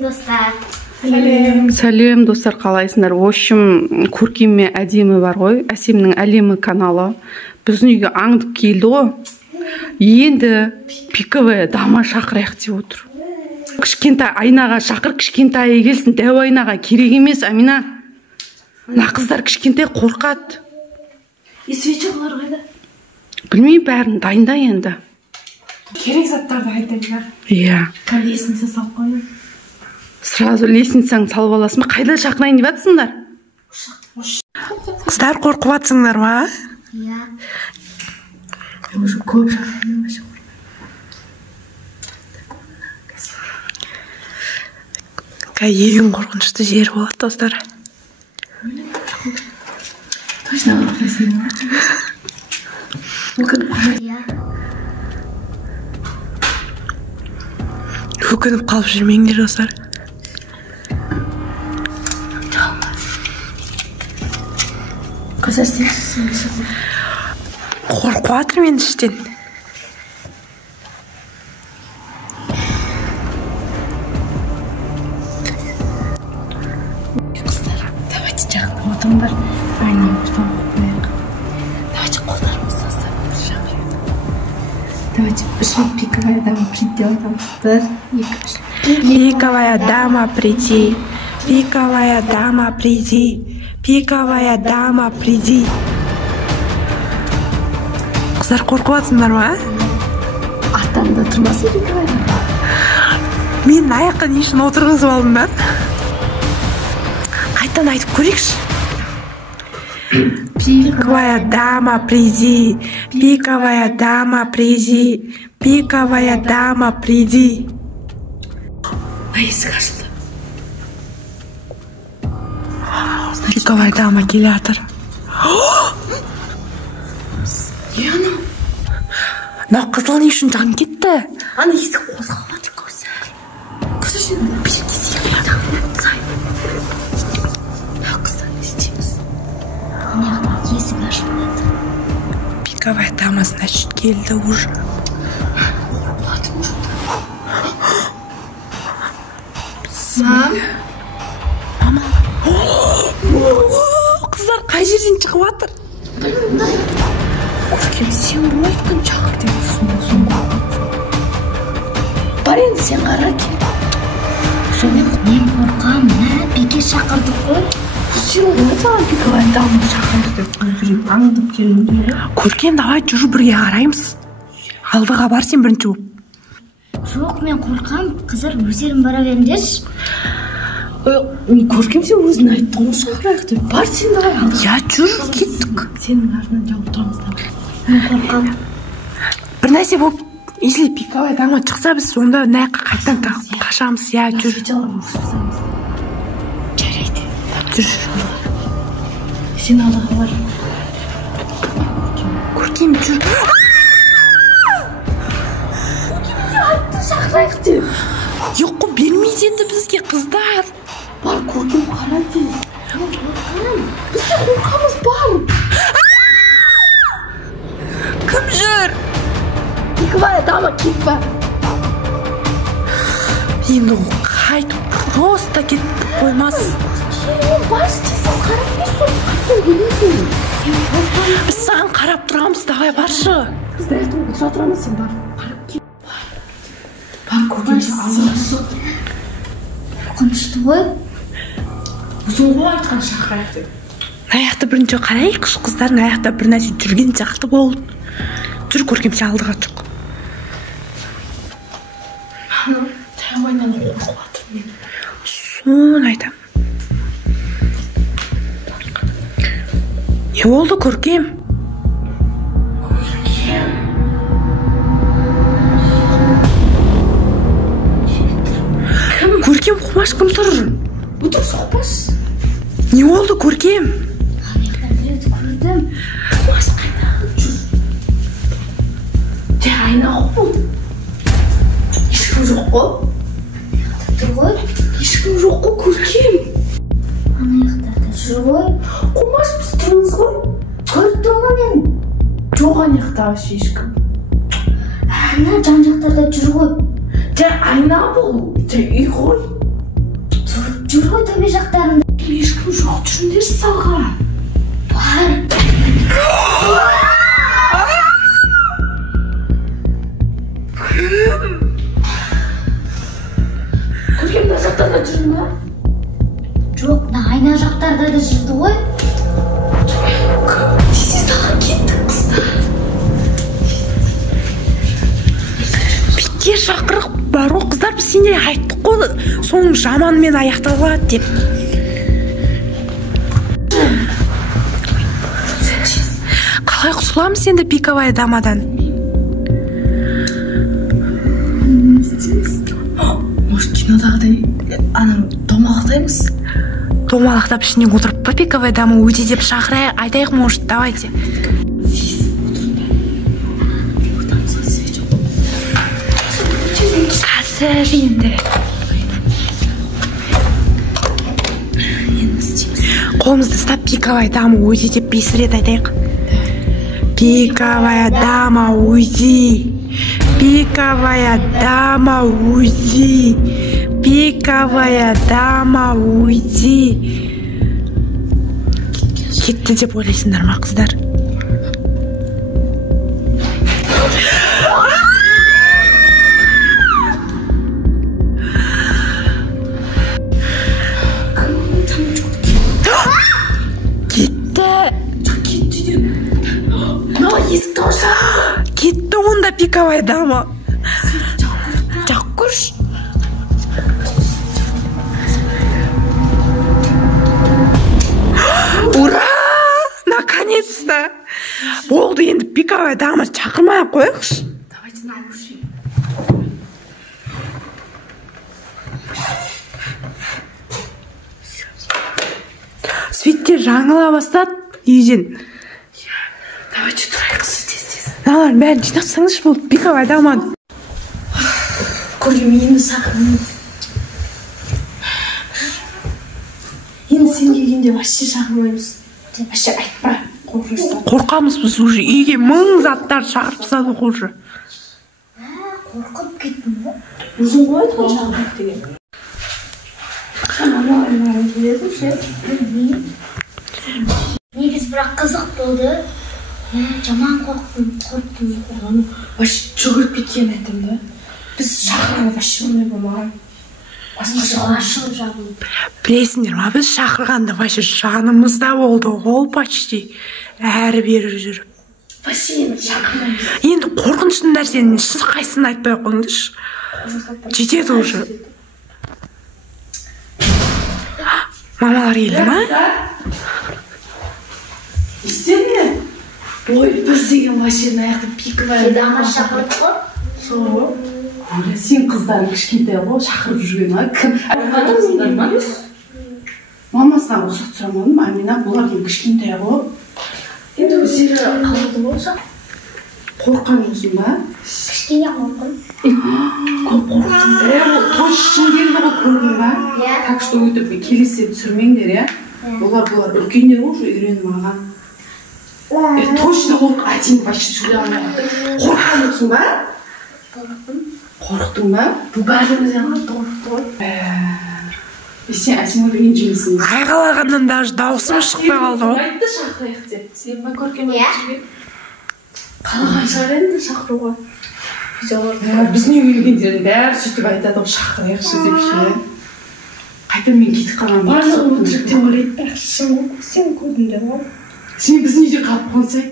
Достар. Сәлем, достар, қалайсыңдар? В общем, Көркем мен әдемі бар ғой, Әсемнің әлемі каналы. Біздің үйге аңдып келді ғой. Енді пиковая дама шақырайық деп отыр. Кішкентай айнаға шақыр, кішкентай келсін, дәу айнаға керек емес, Амина. Мына қыздар кішкентай қорқады. Свечалар қайда? Білмеймін, бәрін дайында енді. Керек заттарды айтыңдар. Иә. Лестница салып қойын. Сразу лестницаны салып аласың ба? Қайда шақырайын деп жатсыңдар? Қыздар қорқып жатсыңдар ма? Иә. Уже көп шақырайын. Ең қорқынышты жер болады, достар. Точно қорқынышты ма? Иә. Өкініп қалып жүрмеңдер, достар. Қорқып жатыр мен іштен. Қыздар, давайте жақын отырыңдар. Айнаны тұтам қойайық. Давайте қолдарымызды ұстап шақырайық. Давайте пришли пиковая дама придет. Пиковая дама приди. Пиковая дама приди. Пиковая дама приди. Қыздар қорқып жатсыңдар ма? Аттарында тұрмасын пиковая дама. Мен аяққа не үшін отырғызып алдыңдар? Қайтадан айтып көрейікші. Пиковая дама приди. Пиковая дама приди. Пиковая дама приди. Есік ашылды. Пиковая дама келе жатыр. Не анау? Мынау қызыл не үшін жанып кетті? Ана есік қозғалып жатыр көзі. Көзі бір кесек сай. Қыздар не істейміз? Ана есік ашылып жатыр. Пиковая дама, значит, келді уже. Қорқылатым жоқты. Мам? Мама. Қыздар қай жерден шығып жатыр? Көркем, сен бұл айтқан шақыр деп сосын қорқатсың. Бар енді сен қара кел. Сонымен мен қорқам, бекер шақырдық қой. Сен ойласаң пиковая дама шақырдық деп көздерім аңдып келдім. Көркем, давай жүр бірге қараймыз. Алдыға бар сен бірінші болып. Жоқ, мен қорқам, қыздар өздерің бара беріңдерші. Көркем, сен өзің айттың ғой шақырайық деп. Бар сен давай алдыға. Я жүр, кеттік. Сенің артынан жауып тұрамыз да. Мен қорқам. Бір нәрсе болып, если пиковая дама шықса, біз сонда наяққа қайттан қашамыз. Я жүр. Свечалар ұрсызамыз. Жарайды. Жүр. Сен алдыға бар. Көркем, жүр. Шақырайық деп. Жоқ қой, бермейді енді бізге, қыздар. Бар, көркем қарайды. Бізде қорқамыз бар. Кім жүр? Пиковая дама кетпі. Енді ол қайтып просто кетіп қоймас. Керен, бар істейсіз қарап берсін. Қайтын келесің. Біз саған қарап тұрамыз, давай баршы. Қыздар айтып отыра тұрамыз, сен бар. Қарап кел. Бар, көркем сен алдыға. Қорқынышты ғой. Өзің ғой айтқан шақырайық деп. Аяқты бірінші қарайықшы, қыздар, аяқта бір нәрсе жүрген сияқты болды. Жүр, Көркем, сен алдыға шық. Тәуайнан қорқып жатыр мен. Соны айтам. Не болды, Көркем? Көркем, қумаш кім тұр? Бұтыр соқпаш. Не болды, Көркем? Аяқтан біреуді көрдім. Қумаш қайда жүр. Айна ғой. Ешкім жоқ қой. Тұр ғой. Ешкім жоқ қой, Көркем. Аяқтарда жүр ғой. Қумаш біз тұрмыз ғой. Көрдім ғой мен. Жоқ аяқтағы ешкім. Ана жан жақтарда жүр ғой. Айна бұл. Үй ғой. көркем жақтарында. Ешкім жоқ, жүріңдерші салға. Бар. Көркем мына жақтарда жүрдің ба? Жоқ, мына айна жақтарда да жүрді ғой. Десе саған кеттік қыздар. Бітке шақырық бар ғой қыздар, біз сендей айттық қой, соның жаманмен аяқталады деп. Қалай құтыламыз енді пиковая дамадан? Может, кинодағыдай домалақтаймыз? Домалақтап ішінен отырып па пиковая дама өте деп шақырайық, айтайық, может, давайте. Қазір енді. Қолымызды ұстап пиковая дама уйди деп 5 рет айтайық. Пиковая дама уйди. Пиковая дама уйди. Пиковая дама уйди. Кетті деп ойлайсыңдар ма қыздар? Кетті онда пиковая дама. Жақ көрші. Ура! Наконец-то! Болды, енді пиковая дама шақырмай қойықшы. Давайте науши. Светтер жаңыла бастады үйден. Давайте тұрайық тез. Наларын бәрін жинақсаңызшы, болды пиковая дама. Көргем енді шақырмын. Енді сен келгенде вообще шақырмаймыз. Вообще айтпа, қорқырсың. Қорқамыз біз уже, үйге мың заттар шақырып тастады уже. Қорқып кеттім ба? Өзің қойды ғой шақырып деген. Негіз бірақ қызық болды. Жаман қорқтым. Вообще жүгіріп кеткен айтым да. Біз шақырған вообще ондай болмаған. Ашылып жабылып. Білесіңдер ма, біз шақырғанда вообще жанымызда болды ғой почти. Әрі бері жүріп. Вообще енді шақырмаймыз. Енді қорқынышты нәрсенің қайсысын айтпай қойыңызшы. Жетеді уже. Мамалар келді ма? Естен ой, біз деген вообще наяқты пиковая Дама шақырып қой. Сол. Сен қыздарың кішкентай ғой, шақырып жүрген ма? Кім? Қыздар ма? Мамасына рұқсат сұрамадым, Амина бұлар ең кішкентай ғой. Енді өздері қалады болса. Қорқан жоқсың ба? Кішкене қорқым. Көп қорқым. Той шын келді ғой, көрдің ба? Так что өйтіп келесе түсірмеңдер, Олар үлкендер ғой, үйреніп алған. Точно қорқ, один вообще сөйлей алмайды. Қорқан жоқсың ба? Қорқтың ба? Бұл бәрімізден қатты қорқты ғой. Сен әсемі ренжімесің. Айғалағаннан даже дауысым шықпай қалды ғой. Айтты шақырайық деп. Сен ба көркем жүрген? Қалаған шығар енді шақыруға. Біздің үйге келгендердің бәрі сөйтіп айтады ғой, шақырайықшы деп ше. Қайта мен кетіп қалған. Барлығы өтіріктен ойлайды, бірақ шын ғой, сен көрдіңдер ғой. Сен біздің үйде қалып қонсай.